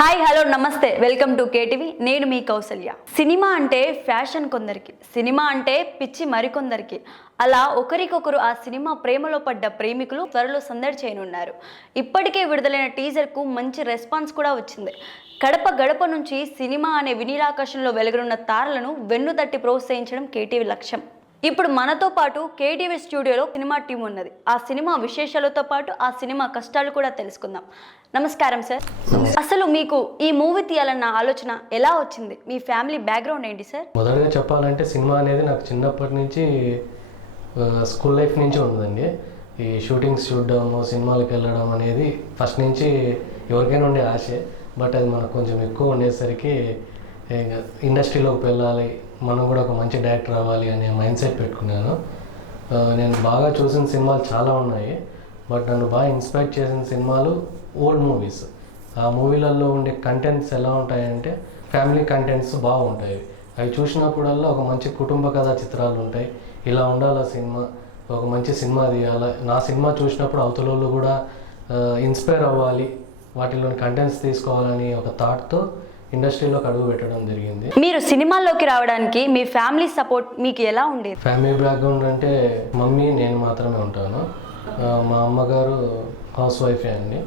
Hi hello నమస్తే. Welcome to KTV. నేను మీ కౌసల్య. సినిమా అంటే ఫ్యాషన్ కొందరికి సినిమా అంటే పిచ్చి మరికొందరికి. అలా ఒకరికొకరు ఆ సినిమా ప్రేమలో పడ్డ ప్రేమికులు త్వరలో సందడి చేయనున్నారు. ఇప్పటికే విడుదలైన టీజర్కు మంచి రెస్పాన్స్ కూడా వచ్చింది. గడప గడప నుంచి సినిమా అనే వినీలాకర్షణలో వెలుగునున్న తారలను వెన్ను తట్టి ప్రోత్సహించడం కేటీవీ లక్ష్యం. ఇప్పుడు మనతో పాటు కేటీవీ స్టూడియోలో సినిమా టీం ఉన్నది. ఆ సినిమా విశేషాలతో పాటు ఆ సినిమా కష్టాలు కూడా తెలుసుకుందాం. నమస్కారం సార్. అసలు మీకు ఈ మూవీ తీయాలన్న ఆలోచన ఎలా వచ్చింది? మీ ఫ్యామిలీ బ్యాక్గ్రౌండ్ ఏంటి సార్? మొదటగా చెప్పాలంటే సినిమా అనేది నాకు చిన్నప్పటి నుంచి స్కూల్ లైఫ్ నుంచి ఉందండి ఈ షూటింగ్స్ చూడడం సినిమాలకు వెళ్ళడం అనేది ఫస్ట్ నుంచి ఎవరికైనా ఉండే ఆశే. బట్ అది మనకు కొంచెం ఎక్కువ ఉండేసరికి ఇండస్ట్రీలోకి వెళ్ళాలి మనం కూడా ఒక మంచి డైరెక్టర్ అవ్వాలి అనే మైండ్ సెట్ పెట్టుకున్నాను. నేను బాగా చూసిన సినిమాలు చాలా ఉన్నాయి బట్ నన్ను బాగా ఇన్స్పైర్ చేసిన సినిమాలు ఓల్డ్ మూవీస్. ఆ మూవీలలో ఉండే కంటెంట్స్ ఎలా ఉంటాయంటే ఫ్యామిలీ కంటెంట్స్ బాగుంటాయి. అవి చూసినప్పుడల్లా ఒక మంచి కుటుంబ కథా చిత్రాలు ఉంటాయి. ఇలా ఉండాలి సినిమా ఒక మంచి సినిమా తీయాలి. నా సినిమా చూసినప్పుడు అవతలలో కూడా ఇన్స్పైర్ అవ్వాలి వాటిలోని కంటెంట్స్ తీసుకోవాలని ఒక థాట్తో ఇండస్ట్రీలోకి అడుగు పెట్టడం జరిగింది. మీరు సినిమాల్లోకి రావడానికి మీ ఫ్యామిలీ సపోర్ట్ మీకు ఎలా ఉండేది? ఫ్యామిలీ బ్యాక్గ్రౌండ్ అంటే మమ్మీ నేను మాత్రమే ఉంటాను. మా అమ్మగారు హౌస్ వైఫే అండి.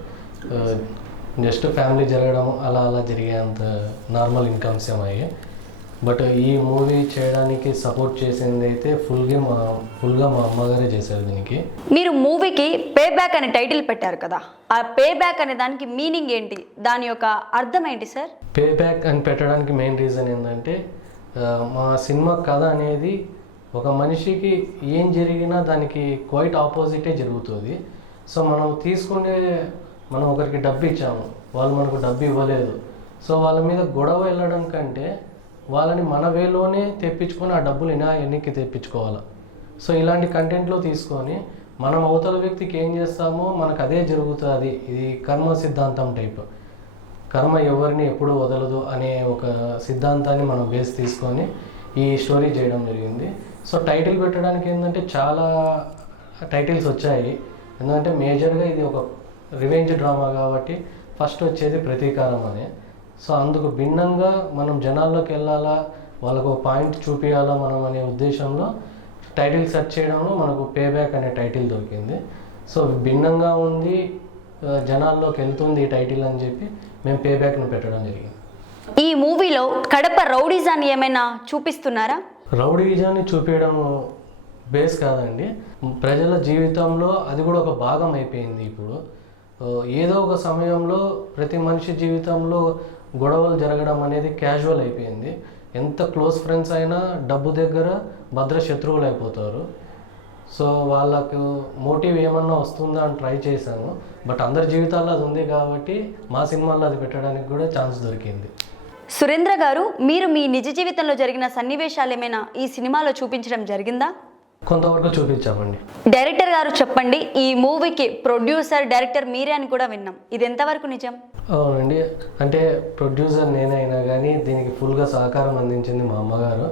జస్ట్ ఫ్యామిలీ జరగడం అలా అలా జరిగేంత నార్మల్ ఇన్కమ్స్ ఏమయ్యాయి బట్ ఈ మూవీ చేయడానికి సపోర్ట్ చేసింది అయితే ఫుల్గా మా ఫుల్గా మా అమ్మగారే చేశారు దీనికి. మీరు మూవీకి పే బ్యాక్ అనే టైటిల్ పెట్టారు కదా ఆ పే బ్యాక్ అనే దానికి మీనింగ్ ఏంటి? దాని యొక్క అర్థం ఏంటి సార్? పే బ్యాక్ అని పెట్టడానికి మెయిన్ రీజన్ ఏంటంటే మా సినిమా కథ అనేది ఒక మనిషికి ఏం జరిగినా దానికి క్వైట్ ఆపోజిటే జరుగుతుంది. సో మనం తీసుకునే మనం ఒకరికి డబ్బు ఇచ్చాము వాళ్ళు మనకు డబ్బు ఇవ్వలేదు. సో వాళ్ళ మీద గొడవ వెళ్ళడం కంటే వాళ్ళని మన వేలోనే తెప్పించుకొని ఆ డబ్బులు ఇలా ఎన్నికి తెప్పించుకోవాలి. సో ఇలాంటి కంటెంట్లో తీసుకొని మనం అవతల వ్యక్తికి ఏం చేస్తామో మనకు అదే జరుగుతుంది. ఇది కర్మ సిద్ధాంతం టైప్. కర్మ ఎవరిని ఎప్పుడు వదలదు అనే ఒక సిద్ధాంతాన్ని మనం బేస్ తీసుకొని ఈ స్టోరీ చేయడం జరిగింది. సో టైటిల్ పెట్టడానికి ఏంటంటే చాలా టైటిల్స్ వచ్చాయి. ఎందుకంటే మేజర్గా ఇది ఒక రివెంజ్ డ్రామా కాబట్టి ఫస్ట్ వచ్చేది ప్రతీకారం అని. సో అందుకు భిన్నంగా మనం జనాల్లోకి వెళ్ళాలా వాళ్ళకు పాయింట్ చూపించాలా మనం అనే ఉద్దేశంలో టైటిల్ సెర్చ్ చేయడంలో మనకు పే బ్యాక్ అనే టైటిల్ దొరికింది. సో భిన్నంగా ఉంది జనాల్లోకి వెళ్తుంది ఈ టైటిల్ అని చెప్పి మేము పే బ్యాక్ను పెట్టడం జరిగింది. ఈ మూవీలో కడప రౌడీజాన్ని ఏమైనా చూపిస్తున్నారా? రౌడీజాన్ని చూపించడం బేస్ కాదండి. ప్రజల జీవితంలో అది కూడా ఒక భాగం అయిపోయింది ఇప్పుడు. ఏదో ఒక సమయంలో ప్రతి మనిషి జీవితంలో గొడవలు జరగడం అనేది క్యాజువల్ అయిపోయింది. ఎంత క్లోజ్ ఫ్రెండ్స్ అయినా డబ్బు దగ్గర భద్ర శత్రువులు అయిపోతారు. సో వాళ్ళకు మోటివ్ ఏమన్నా వస్తుందా అని ట్రై చేశాను. బట్ అందరి జీవితాల్లో అది ఉంది కాబట్టి మా సినిమాల్లో అది పెట్టడానికి కూడా ఛాన్స్ దొరికింది. సురేంద్ర గారు మీరు మీ నిజ జీవితంలో జరిగిన సన్నివేశాలు ఏమైనా ఈ సినిమాలో చూపించడం జరిగిందా? కొంతవరకు చూపించామండి. డైరెక్టర్ గారు చెప్పండి ఈ మూవీకి ప్రొడ్యూసర్ డైరెక్టర్ మీరే అని కూడా విన్నాం. ఇది ఎంతవరకు నిజం? అవునండి. అంటే ప్రొడ్యూసర్ నేనే అయినా కానీ దీనికి ఫుల్గా సహకారం అందించింది మా అమ్మగారు.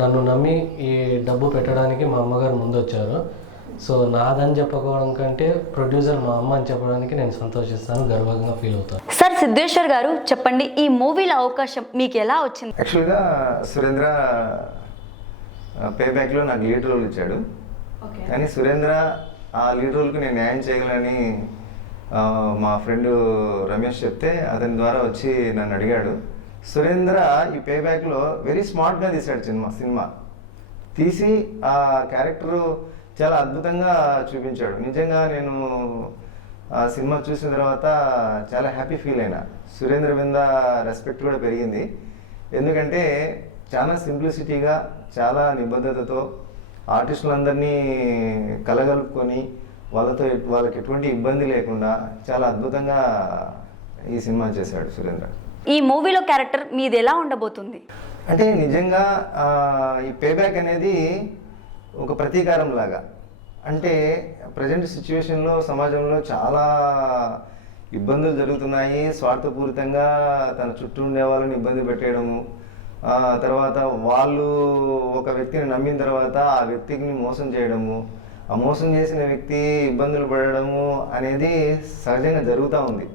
నన్ను నమ్మి ఈ డబ్బు పెట్టడానికి మా అమ్మగారు ముందు వచ్చారు సో నాదని చెప్పుకోవడం కంటే ప్రొడ్యూసర్ మా అమ్మ అని చెప్పడానికి నేను సంతోషిస్తాను గర్వంగా ఫీల్ అవుతాను. సార్ సిద్ధేశ్వర్ గారు చెప్పండి ఈ మూవీలో అవకాశం మీకు ఎలా వచ్చింది? యాక్చువల్గా సురేంద్ర పే బ్యాక్లో నాకు లీడ్ రోల్ ఇచ్చాడు. కానీ సురేంద్ర ఆ లీడ్ రోల్కి నేను న్యాయం చేయగలని మా ఫ్రెండ్ రమేష్ చెప్తే అతని ద్వారా వచ్చి నన్ను అడిగాడు. సురేంద్ర ఈ పే బ్యాక్లో వెరీ స్మార్ట్గా తీశాడు సినిమా సినిమా. తీసి ఆ క్యారెక్టరు చాలా అద్భుతంగా చూపించాడు. నిజంగా నేను ఆ సినిమా చూసిన తర్వాత చాలా హ్యాపీ ఫీల్ అయినా. సురేంద్ర మీద రెస్పెక్ట్ కూడా పెరిగింది. ఎందుకంటే చాలా సింప్లిసిటీగా చాలా నిబద్ధతతో ఆర్టిస్టులందరినీ కలగలుపుకొని వాళ్ళతో వాళ్ళకి ఎటువంటి ఇబ్బంది లేకుండా చాలా అద్భుతంగా ఈ సినిమా చేశాడు సురేంద్ర. ఈ మూవీలో క్యారెక్టర్ మీది ఎలా ఉండబోతుంది? అంటే నిజంగా ఈ పేబ్యాక్ అనేది ఒక ప్రతీకారం లాగా అంటే ప్రజెంట్ సిచ్యువేషన్లో సమాజంలో చాలా ఇబ్బందులు జరుగుతున్నాయి. స్వార్థపూరితంగా తన చుట్టూ ఉండే వాళ్ళని ఇబ్బంది పెట్టేయడము తర్వాత వాళ్ళు ఒక వ్యక్తిని నమ్మిన తర్వాత ఆ వ్యక్తిని మోసం చేయడము ఆ మోసం చేసిన వ్యక్తి ఇబ్బందులు పడడము అనేది సహజంగా జరుగుతూ ఉంది.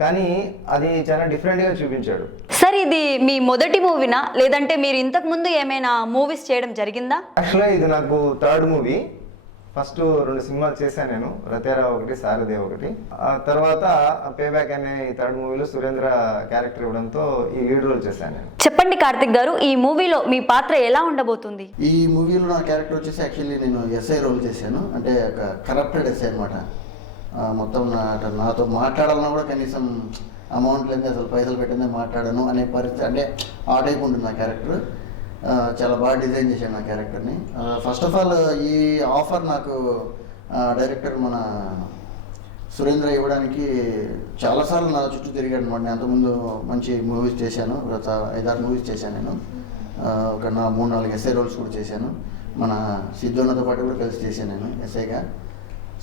కానీ అది చాలా డిఫరెంట్గా చూపించాడు. సార్ ఇది మీ మొదటి మూవీనా? లేదంటే మీరు ఇంతకు ముందు ఏమైనా మూవీస్ చేయడం జరిగిందా? యాక్చువల్గా ఇది నాకు థర్డ్ మూవీ ఫస్ట్ రెండు సినిమాలు చేశాను నేను. రతేరా ఒకటి సారథి ఒకటి. ఆ తర్వాత పే బ్యాక్ అనే ఈ థర్డ్ మూవీలో సురేంద్ర క్యారెక్టర్ ఇవ్వడంతో ఈ లీడ్ రోల్ చేశాను నేను. చెప్పండి కార్తిక్ గారు ఈ మూవీలో మీ పాత్ర ఎలా ఉండబోతుంది? ఈ మూవీలో నా క్యారెక్టర్ వచ్చేసి యాక్చువల్లీ నేను ఎస్ఐ రోల్ చేశాను. అంటే ఒక కరప్టెడ్ ఎస్ఐ అనమాట మొత్తం నా అంటే నాతో మాట్లాడాలన్నా కూడా కనీసం అమౌంట్ లేదు అసలు పైసలు పెట్టిందే మాట్లాడను అనే పరిస్థితి. అంటే ఆ టైప్ ఉంటుంది నా క్యారెక్టర్ చాలా బాగా డిజైన్ చేశాను నా క్యారెక్టర్ని. ఫస్ట్ ఆఫ్ ఆల్ ఈ ఆఫర్ నాకు డైరెక్టర్ మన సురేంద్ర ఇవ్వడానికి చాలాసార్లు నా చుట్టూ తిరిగాడు అనమాట. నేను అంతకుముందు మంచి మూవీస్ చేశాను. గత ఐదారు మూవీస్ చేశాను నేను. ఒక నా మూడు నాలుగు ఎస్ఐ రోల్స్ కూడా చేశాను. మన సిద్ధోన్నతో పాటు కూడా కలిసి చేశాను నేను ఎస్ఐగా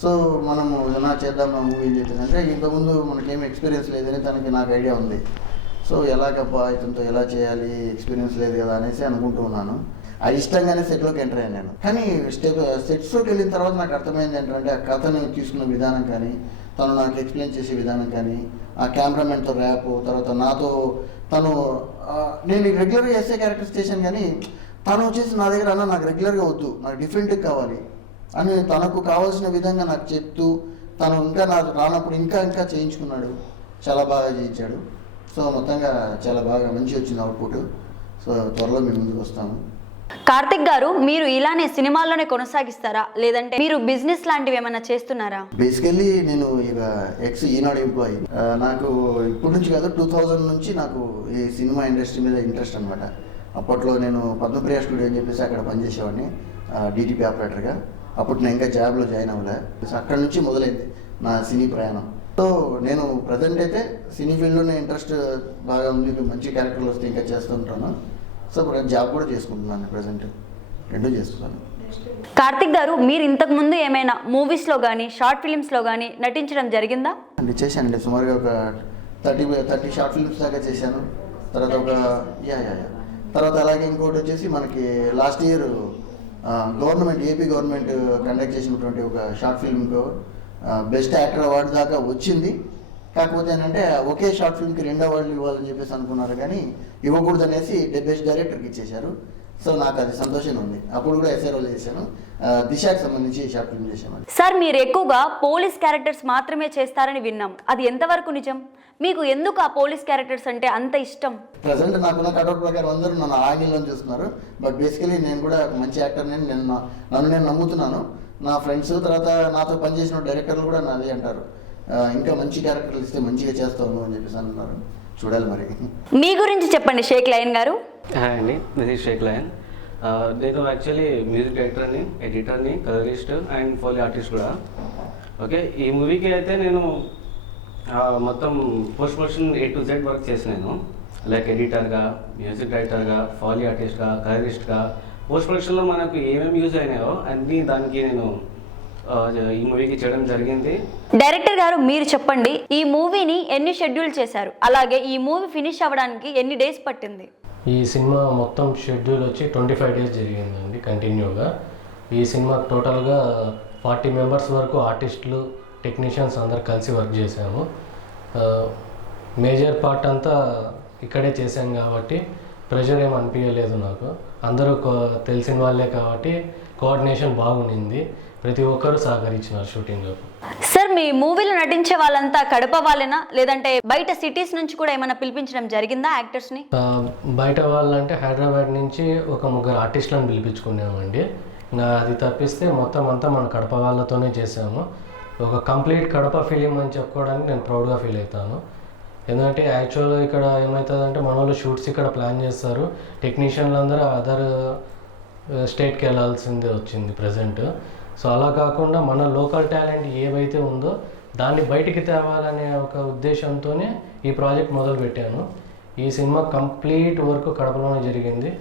సో మనము ఎలా చేద్దాం ఆ మూవీ ఏం చెప్పిందంటే ఇంతకుముందు మనకేం ఎక్స్పీరియన్స్ లేదని తనకి నాకు ఐడియా ఉంది. సో ఎలాగబ్బా ఇతనితో ఎలా చేయాలి? ఎక్స్పీరియన్స్ లేదు కదా అనేసి అనుకుంటూ ఉన్నాను. ఆ ఇష్టంగానే సెట్లోకి ఎంటర్ అయ్యాను నేను. కానీ స్టెప్ సెట్స్లోకి వెళ్ళిన తర్వాత నాకు అర్థమైంది ఏంటంటే ఆ కథను తీసుకున్న విధానం కానీ తను నాకు ఎక్స్ప్లెయిన్ చేసే విధానం కానీ ఆ కెమెరామెన్తో ర్యాప్ తర్వాత నాతో తను నేను రెగ్యులర్గా చేసే క్యారెక్టర్స్ చేశాను కానీ తను వచ్చేసి నా దగ్గర అన్న నాకు రెగ్యులర్గా వద్దు నాకు డిఫరెంట్గా కావాలి అని తనకు కావాల్సిన విధంగా నాకు చెప్తూ తను ఇంకా నాకు రానప్పుడు ఇంకా ఇంకా చేయించుకున్నాడు. చాలా బాగా చేయించాడు. సో మొత్తంగా చాలా బాగా మంచి వచ్చింది అవుట్పుట్. సో త్వరలో మేము ముందుకు వస్తాము. కార్తిక్ గారు మీరు ఇలానే సినిమాల్లోనే కొనసాగిస్తారా? లేదంటే మీరు బిజినెస్ లాంటివి ఏమైనా చేస్తున్నారా? బేసికల్లీ నేను ఇక ఎక్స్ ఈనాడు ఎంప్లాయీ నాకు ఇప్పటి నుంచి కాదు టూ థౌజండ్ నుంచి నాకు ఈ సినిమా ఇండస్ట్రీ మీద ఇంట్రెస్ట్ అనమాట అప్పట్లో నేను పద్మప్రియ స్టూడియో అని చెప్పేసి అక్కడ పనిచేసేవాడిని డీటీపీ ఆపరేటర్గా. అప్పుడు నేను ఇంకా జాబ్లో జాయిన్ అవ్వలే. అక్కడ నుంచి మొదలైంది నా సినీ ప్రయాణం. సో నేను ప్రజెంట్ అయితే సినీ ఫీల్డ్లోనే ఇంట్రెస్ట్ బాగా ఉంది. మంచి క్యారెక్టర్లు వస్తే ఇంకా చేస్తుంటాను. సో జాబ్ కూడా చేసుకుంటున్నాను ప్రజెంట్. రెండూ చేస్తున్నాను. కార్తిక్ గారు మీరు ఇంతకు ముందు ఏమైనా మూవీస్లో కానీ షార్ట్ ఫిలిమ్స్లో కానీ నటించడం జరిగిందా? అంటే చేశానండి సుమారుగా ఒక థర్టీ థర్టీ షార్ట్ ఫిల్మ్స్ దాకా చేశాను. తర్వాత ఒక యా యా యా. తర్వాత అలాగే ఇంకోటి వచ్చేసి మనకి last year government AP government conduct చేసినటువంటి ఒక షార్ట్ ఫిల్మ్కు బెస్ట్ యాక్టర్ అవార్డు దాకా వచ్చింది. కాకపోతే ఏంటంటే ఒకే షార్ట్ ఫిల్మ్కి రెండు అవార్డులు ఇవ్వాలని చెప్పేసి అనుకున్నారు కానీ ఇవ్వకూడదు అనేసి బెస్ట్ డైరెక్టర్కి ఇచ్చేశారు. సో నాకు అది సంతోషంగా ఉంది. అప్పుడు కూడా ఎస్ఐ రోల్ చేశాను. దిశకి సంబంధించి షార్ట్ ఫిల్మ్ చేశాను. సార్ మీరు ఎక్కువగా పోలీస్ క్యారెక్టర్స్ మాత్రమే చేస్తారని విన్నాం. అది ఎంతవరకు నిజం? మీకు ఎందుకు ఆ పోలీస్ క్యారెక్టర్స్ అంటే అంత ఇష్టం? ప్రజెంట్ నాకున్న కటౌట్ ప్రకారం అందరూ నన్ను ఆంగిల్లో చూస్తున్నారు. బట్ బేసికలీ నేను కూడా మంచి యాక్టర్ని నేను నన్ను నేను నమ్ముతున్నాను. నా ఫ్రెండ్స్ తర్వాత నాతో పనిచేసిన డైరెక్టర్లు కూడా నాది అంటారు. ఇంకా మంచి క్యారెక్టర్లు ఇస్తే మంచిగా చేస్తావు అని చెప్పేసి అంటున్నారు చూడాలి మరి. మీ గురించి చెప్పండి షేక్ లయన్ గారు. హాయ్ అండి దిస్ షేక్ లయన్. నేను యాక్చువల్లీ మ్యూజిక్ డైరెక్టర్ని ఎడిటర్ని కలరిస్ట్ అండ్ ఫోలీ ఆర్టిస్ట్ కూడా. ఓకే ఈ మూవీకి అయితే నేను మొత్తం post production A to Z work చేసినాను. లైక్ ఎడిటర్గా మ్యూజిక్ డైరెక్టర్గా ఫాలీ ఆర్టిస్ట్గా కలరిస్ట్గా పోస్ట్ ప్రొడక్షన్లో మనకు ఏమేమి యూజ్ అయినాయో అన్నీ దానికి నేను ఈ మూవీకి చేయడం జరిగింది. డైరెక్టర్ గారు మీరు చెప్పండి ఈ మూవీని ఎన్ని షెడ్యూల్ చేశారు? అలాగే ఈ మూవీ ఫినిష్ అవ్వడానికి ఎన్ని డేస్ పట్టింది? ఈ సినిమా మొత్తం షెడ్యూల్ వచ్చి ట్వంటీ ఫైవ్ డేస్ జరిగిందండి కంటిన్యూగా. ఈ సినిమా టోటల్గా ఫార్టీ మెంబర్స్ వరకు ఆర్టిస్టులు టెక్నీషియన్స్ అందరు కలిసి వర్క్ చేశాము. మేజర్ పార్ట్ అంతా ఇక్కడే చేశాం కాబట్టి ప్రెషర్ ఏం అనిపించలేదు నాకు. అందరూ తెలిసిన వాళ్ళే కాబట్టి కోఆర్డినేషన్ బాగుండింది. ప్రతి ఒక్కరూ సహకరించినారు షూటింగ్లో. సార్ మీ మూవీలో నటించే వాళ్ళంతా కడప వాళ్ళేనా? లేదంటే బయట సిటీస్ నుంచి కూడా ఏమైనా పిలిపించడం జరిగిందా యాక్టర్స్ని ఆ, బయట వాళ్ళంటే హైదరాబాద్ నుంచి ఒక ముగ్గురు ఆర్టిస్టులను పిలిపించుకున్నామండి. అది తప్పిస్తే మొత్తం అంతా మన కడప వాళ్ళతోనే చేసాము ఒక కంప్లీట్ కడప ఫిలిం అని చెప్పుకోవడానికి నేను ప్రౌడ్గా ఫీల్ అవుతాను. ఎందుకంటే యాక్చువల్గా ఇక్కడ ఏమవుతుందంటే మన వాళ్ళు షూట్స్ ఇక్కడ ప్లాన్ చేస్తారు. టెక్నీషియన్లు అందరూ అదర్ స్టేట్కి వెళ్ళాల్సిందే వచ్చింది ప్రజెంట్ సో అలా కాకుండా మన లోకల్ టాలెంట్ ఏవైతే ఉందో దాన్ని బయటికి తేవాలనే ఒక ఉద్దేశంతోనే ఈ ప్రాజెక్ట్ మొదలు పెట్టాను ఈ సినిమా కంప్లీట్ వర్క్ కడపలోనే జరిగింది.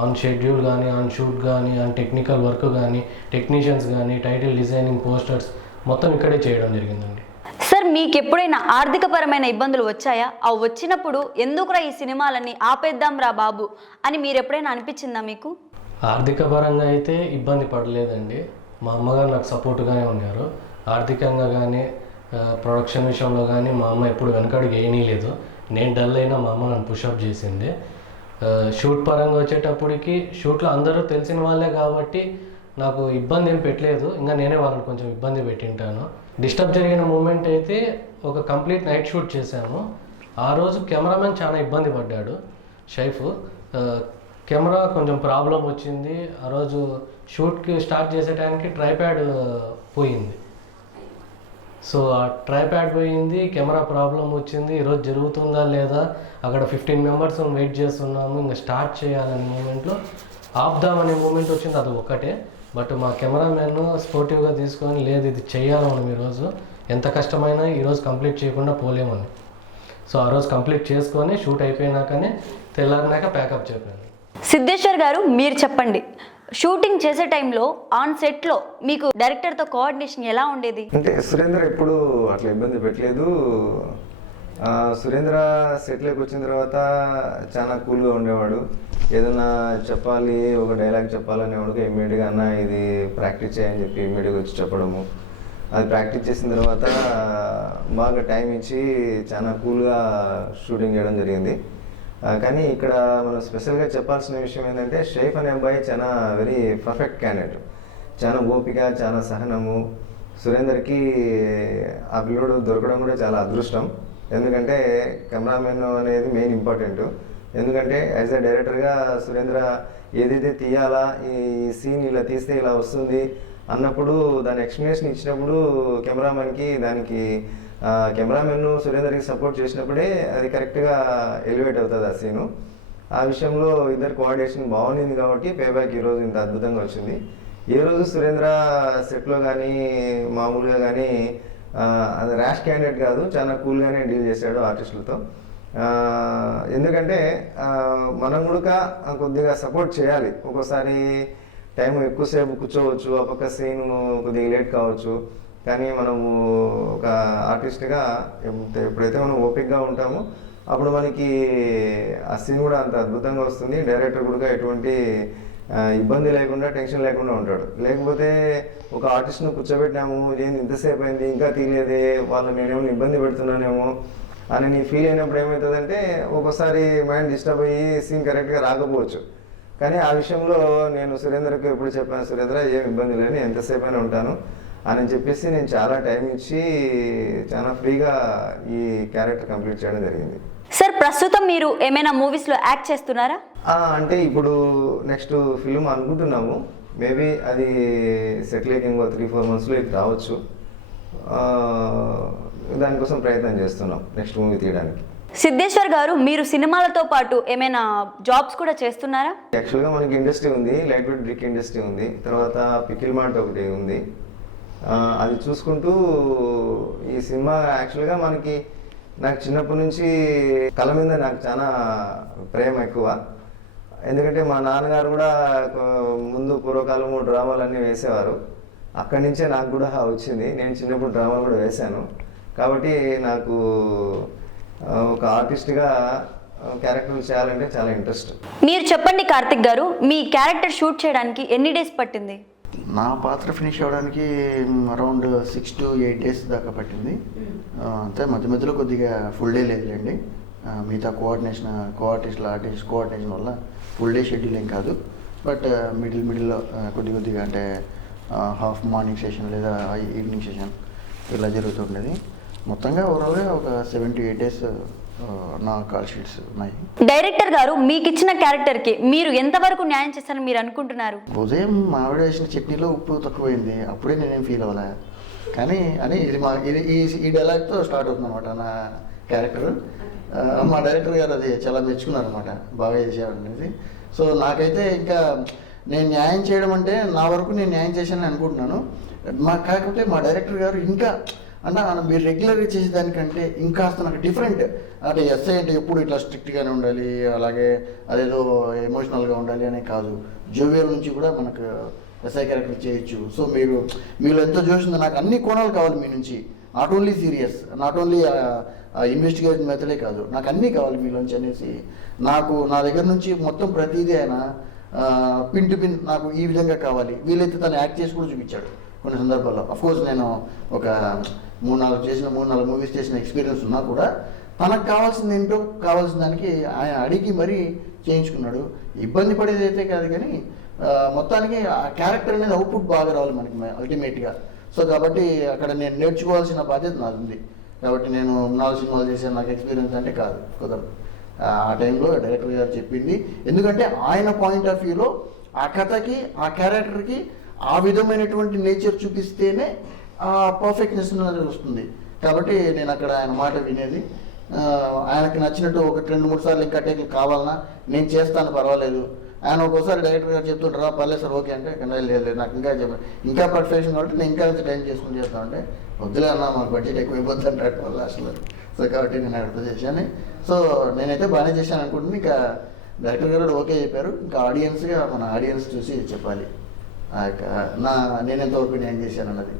ఆన్ షెడ్యూల్ కానీ ఆన్ షూట్ కానీ ఆన్ టెక్నికల్ వర్క్ కానీ టెక్నీషియన్స్ కానీ టైటిల్ డిజైనింగ్ పోస్టర్స్ మొత్తం ఇక్కడే చేయడం జరిగిందండి. మీకు ఎప్పుడైనా ఆర్థికపరమైన ఇబ్బందులు వచ్చాయా? అవి వచ్చినప్పుడు ఎందుకురా ఈ సినిమాలన్నీ ఆపేద్దాం రా బాబు అని మీరు ఎప్పుడైనా అనిపించిందా మీకు? ఆర్థిక పరంగా అయితే ఇబ్బంది పడలేదండి. మా అమ్మగారు నాకు సపోర్ట్గానే ఉన్నారు. ఆర్థికంగా కానీ ప్రొడక్షన్ విషయంలో కానీ మా అమ్మ ఎప్పుడు వెనకడుగు వేయనీలేదు నేను డల్ అయినా మా అమ్మ నన్ను పుషప్ చేసింది. షూట్ పరంగా వచ్చేటప్పటికి షూట్లో అందరూ తెలిసిన వాళ్ళే కాబట్టి నాకు ఇబ్బంది ఏం పెట్టలేదు. ఇంకా నేనే వాళ్ళని కొంచెం ఇబ్బంది పెట్టింటాను. డిస్టర్బ్ జరిగిన మూమెంట్ అయితే ఒక కంప్లీట్ నైట్ షూట్ చేశాము. ఆ రోజు కెమెరామెన్ చాలా ఇబ్బంది పడ్డాడు షైఫ్. కెమెరా కొంచెం ప్రాబ్లం వచ్చింది. ఆ రోజు షూట్కి స్టార్ట్ చేసే టైంకి ట్రైప్యాడ్ పోయింది. సో ఆ ట్రైప్యాడ్ పోయింది కెమెరా ప్రాబ్లం వచ్చింది. ఈరోజు జరుగుతుందా లేదా? అక్కడ ఫిఫ్టీన్ మెంబర్స్ వెయిట్ చేస్తున్నాము. ఇంకా స్టార్ట్ చేయాలనే మూమెంట్లో ఆపుదామనే మూమెంట్ వచ్చింది. అది ఒక్కటే. బట్ మా కెమెరామెన్ స్పోర్టివ్గా తీసుకొని లేదు ఇది చేయాలి మనం ఈరోజు. ఎంత కష్టమైనా ఈరోజు కంప్లీట్ చేయకుండా పోలేమని సో ఆ రోజు కంప్లీట్ చేసుకొని షూట్ అయిపోయినాకనే తెల్లారినాక ప్యాకప్ చెప్పాను సిద్ధేశ్వర్ గారు మీరు చెప్పండి. షూటింగ్ చేసే టైంలో ఆన్ సెట్లో మీకు డైరెక్టర్తో కోఆర్డినేషన్ ఎలా ఉండేది? అంటే సురేంద్ర ఎప్పుడు అట్లా ఇబ్బంది పెట్టలేదు. ఆ, సురేంద్ర సెట్లోకి వచ్చిన తర్వాత చాలా కూల్గా ఉండేవాడు. ఏదన్నా చెప్పాలి ఒక డైలాగ్ చెప్పాలని ఎవడికి ఇమ్మీడియట్గా అన్న ఇది ప్రాక్టీస్ చేయని చెప్పి ఇమ్మీడియట్గా వచ్చి చెప్పడము. అది ప్రాక్టీస్ చేసిన తర్వాత బాగా టైం ఇచ్చి చాలా కూల్గా షూటింగ్ చేయడం జరిగింది. కానీ ఇక్కడ మనం స్పెషల్గా చెప్పాల్సిన విషయం ఏంటంటే షేఫ్ అనే అబ్బాయి చాలా వెరీ పర్ఫెక్ట్ క్యాండిడేట్ చాలా ఓపిక చాలా సహనము. సురేందర్కి ఆ పిల్లోడు దొరకడం కూడా చాలా అదృష్టం. ఎందుకంటే కెమెరామెన్ అనేది మెయిన్ ఇంపార్టెంట్ ఎందుకంటే యాజ్ ఎ డైరెక్టర్గా సురేంద్ర ఏదైతే తీయాలా ఈ సీన్ ఇలా తీస్తే ఇలా వస్తుంది అన్నప్పుడు దాని ఎక్స్ప్లెనేషన్ ఇచ్చినప్పుడు కెమెరామెన్కి దానికి ఆ, కెమెరామెన్ సురేందర్కి సపోర్ట్ చేసినప్పుడే అది కరెక్ట్గా ఎలివేట్ అవుతుంది ఆ సీను ఆ విషయంలో ఇద్దరు కోఆర్డినేషన్ బాగుండింది కాబట్టి పేబ్యాక్ ఈరోజు ఇంత అద్భుతంగా వచ్చింది. ఏ రోజు సురేంద్ర సెట్లో కానీ మామూలుగా కానీ అది ర్యాష్ క్యాండిడేట్ కాదు చాలా కూల్గానే డీల్ చేశాడు ఆర్టిస్టులతో ఎందుకంటే మనం కూడా కొద్దిగా సపోర్ట్ చేయాలి. ఒక్కోసారి టైం ఎక్కువసేపు కూర్చోవచ్చు ఆ పక్క సీన్ కొద్దిగా లేట్ కావచ్చు. కానీ మనము ఒక ఆర్టిస్ట్గా ఎప్పుడైతే మనం ఓపిక్గా ఉంటామో అప్పుడు మనకి ఆ సీన్ కూడా అంత అద్భుతంగా వస్తుంది. డైరెక్టర్ కూడా ఎటువంటి ఇబ్బంది లేకుండా టెన్షన్ లేకుండా ఉంటాడు. లేకపోతే ఒక ఆర్టిస్ట్ను కూర్చోబెట్టినాము ఏంది ఇంతసేపు అయింది ఇంకా తీయలేదే వాళ్ళు నేనేమో ఇబ్బంది పెడుతున్నానేమో అని నీ ఫీల్ అయినప్పుడు ఏమవుతుందంటే ఒక్కోసారి మైండ్ డిస్టర్బ్ అయ్యి సీన్ కరెక్ట్గా రాకపోవచ్చు. కానీ ఆ విషయంలో నేను సురేంద్రకు ఎప్పుడు చెప్పాను సురేంద్ర ఏం ఇబ్బంది లేదు నేను ఎంతసేపు అయినా ఉంటాను అని చెప్పేసి నేను చాలా టైం ఇచ్చి చాలా ఫ్రీగా ఈ క్యారెక్టర్ కంప్లీట్ చేయడం జరిగింది. సార్ ప్రస్తుతం మీరు ఏమైనా మూవీస్లో యాక్ట్ చేస్తున్నారా? అంటే ఇప్పుడు నెక్స్ట్ ఫిల్మ్ అనుకుంటున్నాము. మేబీ అది సెటిల్ ఇంకో త్రీ ఫోర్ మంత్స్లో ఇది రావచ్చు. దానికోసం ప్రయత్నం చేస్తున్నాం నెక్స్ట్ మూవీ తీయడానికి. సిద్ధేశ్వర్ గారు మీరు సినిమాలతో పాటు ఏమైనా జాబ్స్ కూడా చేస్తున్నారా? యాక్చువల్గా మనకి ఇండస్ట్రీ ఉంది లైట్ వెయిట్ బ్రిక్ ఇండస్ట్రీ ఉంది తర్వాత పికిల్ మార్ట్ ఒకటి ఉంది. అది చూసుకుంటూ ఈ సినిమా యాక్చువల్గా మనకి నాకు చిన్నప్పటి నుంచి కళ మీద నాకు చాలా ప్రేమ ఎక్కువ. ఎందుకంటే మా నాన్నగారు కూడా ముందు పూర్వకాలము డ్రామాలన్నీ వేసేవారు. అక్కడి నుంచే నాకు కూడా వచ్చింది. నేను చిన్నప్పుడు డ్రామాలు కూడా వేశాను. కాబట్టి నాకు ఒక ఆర్టిస్ట్గా క్యారెక్టర్ చేయాలంటే చాలా ఇంట్రెస్ట్ మీరు చెప్పండి కార్తిక్ గారు మీ క్యారెక్టర్ షూట్ చేయడానికి ఎన్ని డేస్ పట్టింది? నా పాత్ర ఫినిష్ అవ్వడానికి around six to eight days దాకా పట్టింది. అంతే మధ్య మధ్యలో కొద్దిగా ఫుల్ డే లేదులేండి. మిగతా కోఆర్డినేషన్ కోఆర్టిస్టుల ఆర్టిస్ట్ కోఆర్డినేషన్ వల్ల ఫుల్ డే షెడ్యూల్ ఏం కాదు. బట్ మిడిల్ మిడిల్లో కొద్ది కొద్దిగా అంటే హాఫ్ మార్నింగ్ సెషన్ లేదా ఈవినింగ్ సెషన్ ఇలా జరుగుతుండేది. మొత్తంగా ఓవరాల్గా ఒక సెవెన్ టు ఎయిట్ డేస్ నా కాల్ షీట్స్ ఉన్నాయి. డైరెక్టర్ గారు మీకు ఇచ్చిన క్యారెక్టర్కి మీరు ఎంతవరకు న్యాయం చేస్తారని మీరు అనుకుంటున్నారు? ఉదయం మామిడి వేసిన చట్నీలో ఉప్పు తక్కువైంది. అప్పుడే నేనేం ఫీల్ అవ్వలే. కానీ అని ఇది మా ఇది ఈ ఈ డైలాగ్తో స్టార్ట్ అవుతుంది అనమాట నా క్యారెక్టర్ మా డైరెక్టర్ గారు అది చాలా మెచ్చుకున్నారు అనమాట బాగా చేశారు అనేది. సో నాకైతే ఇంకా నేను న్యాయం చేయడం అంటే నా వరకు నేను న్యాయం చేశానని అనుకుంటున్నాను. మా కాకపోతే మా డైరెక్టర్ గారు ఇంకా అన్న మీరు రెగ్యులర్గా చేసేదానికంటే ఇంకాస్త నాకు డిఫరెంట్. అంటే ఎస్ఐ అంటే ఎప్పుడు ఇట్లా స్ట్రిక్ట్గానే ఉండాలి అలాగే అదేదో ఎమోషనల్గా ఉండాలి అనే కాదు. జోవియర్ నుంచి కూడా మనకు ఎస్ఐ క్యారెక్టర్ చేయొచ్చు. సో మీరు మీరు ఎంతో చూసిందో నాకు అన్ని కోణాలు కావాలి మీ నుంచి. Not only serious not only investigation మెథడే కాదు. నాకు అన్నీ కావాలి మీలోంచి అనేసి. నాకు నా దగ్గర నుంచి మొత్తం ప్రతిదీ ఆయన పిన్ టు పిన్ నాకు ఈ విధంగా కావాలి. వీలైతే తను యాక్ట్ చేసి కూడా చూపించాడు కొన్ని సందర్భాల్లో. కోర్స్ నేను ఒక మూడు నాలుగు చేసిన మూడు నాలుగు మూవీస్ చేసిన ఎక్స్పీరియన్స్ ఉన్నా కూడా తనకు కావాల్సింది ఏంటో కావాల్సిన దానికి ఆయన అడిగి మరీ చేయించుకున్నాడు. ఇబ్బంది పడేది అయితే కాదు కానీ మొత్తానికి ఆ క్యారెక్టర్ అనేది అవుట్పుట్ బాగా రావాలి మనకి అల్టిమేట్గా సో కాబట్టి అక్కడ నేను నేర్చుకోవాల్సిన బాధ్యత నాది ఉంది. కాబట్టి నేను నాలుగు సినిమాలు చేసే నాకు ఎక్స్పీరియన్స్ అంటే కాదు కుదరదు. ఆ టైంలో డైరెక్టర్ గారు చెప్పింది. ఎందుకంటే ఆయన పాయింట్ ఆఫ్ వ్యూలో ఆ కథకి ఆ క్యారెక్టర్కి ఆ విధమైనటువంటి నేచర్ చూపిస్తేనే ఆ పర్ఫెక్ట్నెస్ అనేది వస్తుంది. కాబట్టి నేను అక్కడ ఆయన మాట వినేది. ఆయనకి నచ్చినట్టు ఒక రెండు మూడు సార్లు ఇంకా టేకులు కావాలన్నా నేను చేస్తాను పర్వాలేదు. ఆయన ఒక్కోసారి డైరెక్టర్ గారు చెప్తుంటారా పర్లేదు సార్ ఓకే అంటే "కన్నా లేదు లేదు నాకు ఇంకా చెప్ప ఇంకా పర్ఫెక్షన్ కాబట్టి నేను ఇంకా టైం చేసుకుని చేస్తాను అంటే వద్దులే అన్న మాకు బడ్జెట్ ఎక్కువ అయిపోద్ది అంటాడు వాళ్ళు లాస్ట్లో సో కాబట్టి నేను అర్థం చేశాను. సో నేనైతే బాగానే చేశాను అనుకుంటున్నాను. ఇంకా డైరెక్టర్ గారు కూడా ఓకే చెప్పారు. ఇంకా ఆడియన్స్గా మన ఆడియన్స్ చూసి చెప్పాలి. ఆ యొక్క నా నేను ఎంతవరకు నేను చేశాను అన్నది.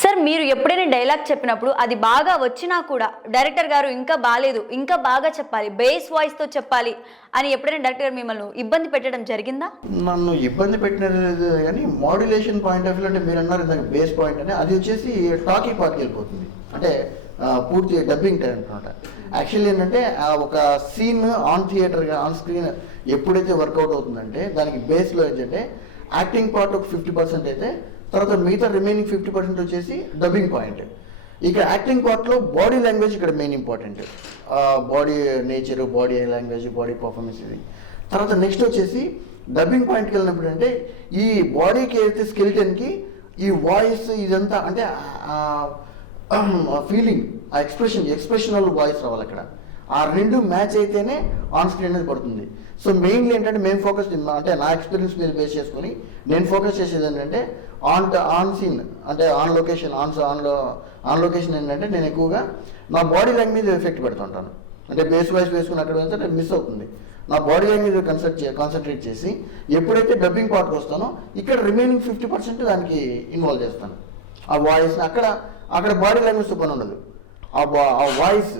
సార్ మీరు ఎప్పుడైనా డైలాగ్ చెప్పినప్పుడు అది బాగా వచ్చినా కూడా డైరెక్టర్ గారు ఇంకా బాగాలేదు ఇంకా బాగా చెప్పాలి బేస్ వాయిస్తో చెప్పాలి అని ఎప్పుడైనా డైరెక్టర్ గారు మిమ్మల్ని ఇబ్బంది పెట్టడం జరిగిందా? నన్ను ఇబ్బంది పెట్టినది కానీ మాడ్యులేషన్ పాయింట్ ఆఫ్ వ్యూ అంటే మీరు అన్నారు ఇందాక బేస్ పాయింట్ అని అది వచ్చేసి టాకీ పార్ట్కి వెళ్ళిపోతుంది. అంటే పూర్తి డబ్బింగ్ టైం అనమాట. యాక్చువల్లీ ఏంటంటే ఆ ఒక scene on theatre on screen ఎప్పుడైతే వర్కౌట్ అవుతుందంటే దానికి బేస్లో ఏంటంటే యాక్టింగ్ పార్ట్ ఒక ఫిఫ్టీ పర్సెంట్ అయితే తర్వాత మిగతా రిమైనింగ్ ఫిఫ్టీ పర్సెంట్ వచ్చేసి డబ్బింగ్ పాయింట్ ఇక్కడ యాక్టింగ్ పార్ట్లో బాడీ లాంగ్వేజ్ ఇక్కడ main important body nature body language body performance ఇది. తర్వాత నెక్స్ట్ వచ్చేసి డబ్బింగ్ పాయింట్కి వెళ్ళినప్పుడు అంటే ఈ బాడీకి అయితే స్కెల్టన్కి ఈ వాయిస్ ఇదంతా అంటే ఫీలింగ్ ఆ ఎక్స్ప్రెషన్ ఎక్స్ప్రెషనల్ వాయిస్ రావాలి అక్కడ. ఆ రెండు మ్యాచ్ అయితేనే ఆన్ స్క్రీన్ అనేది పడుతుంది. సో మెయిన్లీ ఏంటంటే మేము ఫోకస్ అంటే నా ఎక్స్పీరియన్స్ మీద బేస్ చేసుకొని నేను ఫోకస్ చేసేది ఏంటంటే ఆన్ ఆన్ సీన్ అంటే ఆన్ లొకేషన్ ఆన్ ఆన్లో ఆన్ లొకేషన్ ఏంటంటే నేను ఎక్కువగా నా బాడీ లాంగ్వేజ్ మీద ఎఫెక్ట్ పెడుతుంటాను. అంటే బేస్ వైస్ వేసుకుని అక్కడ వెళ్తే మిస్ అవుతుంది. నా బాడీ లాంగ్వేజ్ కన్సల్ట్ చే కాన్సన్ట్రేట్ చేసి ఎప్పుడైతే డబ్బింగ్ పార్ట్కి వస్తానో ఇక్కడ రిమైనింగ్ ఫిఫ్టీ పర్సెంట్ దానికి ఇన్వాల్వ్ చేస్తాను. ఆ వాయిస్ అక్కడ అక్కడ బాడీ లాంగ్వేజ్తో పని ఉండదు. ఆ ఆ వాయిస్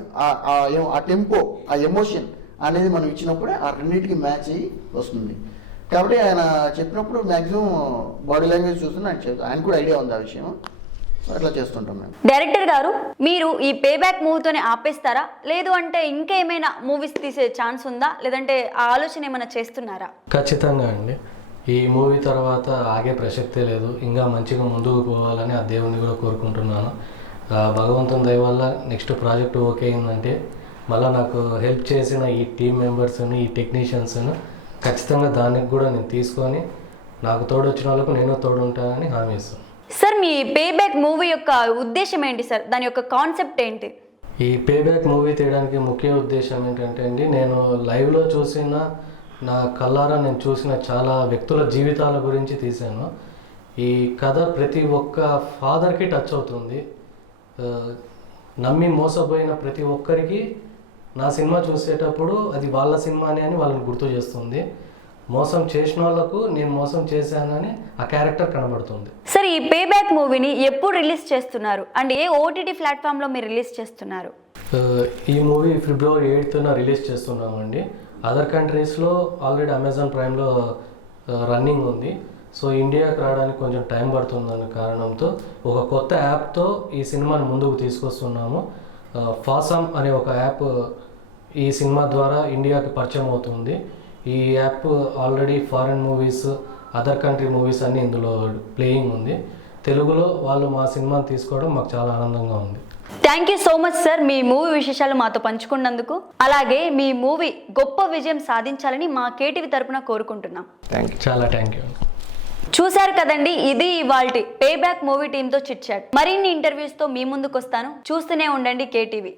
ఆ టెంపో ఆ ఎమోషన్ అనేది మనం ఇచ్చినప్పుడే ఆ రెండింటికి మ్యాచ్ అయ్యి వస్తుంది. కాబట్టి ఆయన చెప్పినప్పుడు మ్యాక్సిమం బాడీ లాంగ్వేజ్ చూస్తున్నా ఆయన ఆయన కూడా ఐడియా ఉంది ఆ విషయం. సో అట్లా చేస్తుంటాం మేము. డైరెక్టర్ గారు మీరు ఈ పే బ్యాక్ మూవీతోనే ఆపేస్తారా? లేదు అంటే ఇంకా ఏమైనా మూవీస్ తీసే ఛాన్స్ ఉందా? లేదంటే ఆ ఆలోచన ఏమైనా చేస్తున్నారా? ఖచ్చితంగా అండి. ఈ మూవీ తర్వాత ఆగే ప్రసక్తే లేదు. ఇంకా మంచిగా ముందుకు పోవాలని ఆ దేవుని కూడా కోరుకుంటున్నాను. భగవంతుని దయ వల్ల నెక్స్ట్ ప్రాజెక్ట్ ఓకే అయిందంటే మళ్ళీ నాకు హెల్ప్ చేసిన ఈ టీం మెంబర్స్ని ఈ టెక్నీషియన్స్ను ఖచ్చితంగా దానికి కూడా నేను తీసుకొని నాకు తోడు వచ్చిన వాళ్ళకు నేను తోడు ఉంటానని హామీ ఇస్తాను. సార్ మీ పే బ్యాక్ మూవీ యొక్క ఉద్దేశం ఏంటి సార్ దాని యొక్క కాన్సెప్ట్ ఏంటి? ఈ పేబ్యాక్ మూవీ తీయడానికి ముఖ్య ఉద్దేశం ఏంటంటే అండి నేను లైవ్లో చూసిన నా కళ్ళారా నేను చూసిన చాలా వ్యక్తుల జీవితాల గురించి తీశాను. ఈ కథ ప్రతి ఒక్క ఫాదర్కి టచ్ అవుతుంది. నమ్మి మోసపోయిన ప్రతి ఒక్కరికి నా సినిమా చూసేటప్పుడు అది వాళ్ళ సినిమానే అని వాళ్ళని గుర్తు చేస్తుంది. మోసం చేసిన వాళ్ళకు నేను మోసం చేశానని ఆ క్యారెక్టర్ కనబడుతుంది. సార్ ఈ పే బ్యాక్ మూవీని ఎప్పుడు రిలీజ్ చేస్తున్నారు? అండ్ ఏ ఓటీటీ ప్లాట్ఫామ్లో మీరు రిలీజ్ చేస్తున్నారు? ఈ మూవీ ఫిబ్రవరి ఎయిత్న రిలీజ్ చేస్తున్నామండి. అదర్ కంట్రీస్లో ఆల్రెడీ అమెజాన్ ప్రైమ్లో రన్నింగ్ ఉంది. సో ఇండియాకి రావడానికి కొంచెం టైం పడుతుందన్న కారణంతో ఒక కొత్త యాప్తో ఈ సినిమాని ముందుకు తీసుకొస్తున్నాము. ఫాసమ్ అనే ఒక యాప్ ఈ సినిమా ద్వారా ఇండియాకి పరిచయం అవుతుంది. ఈ app already foreign movies other country movies అన్నీ ఇందులో ప్లేయింగ్ ఉంది. తెలుగులో వాళ్ళు మా సినిమాని తీసుకోవడం మాకు చాలా ఆనందంగా ఉంది. Thank you so much sir me movie విశేషాలు మాతో పంచుకున్నందుకు. అలాగే మీ మూవీ గొప్ప విజయం సాధించాలని మా కేటీవీ తరపున కోరుకుంటున్నాం. థ్యాంక్ యూ చాలా థ్యాంక్ యూ చూశారు కదండి ఇది ఇవాల్టి పే బ్యాక్ మూవీ టీంతో చిట్ చాట్ మరిన్ని ఇంటర్వ్యూస్తో మీ ముందుకు వస్తాను చూస్తూనే ఉండండి కేటీవీ.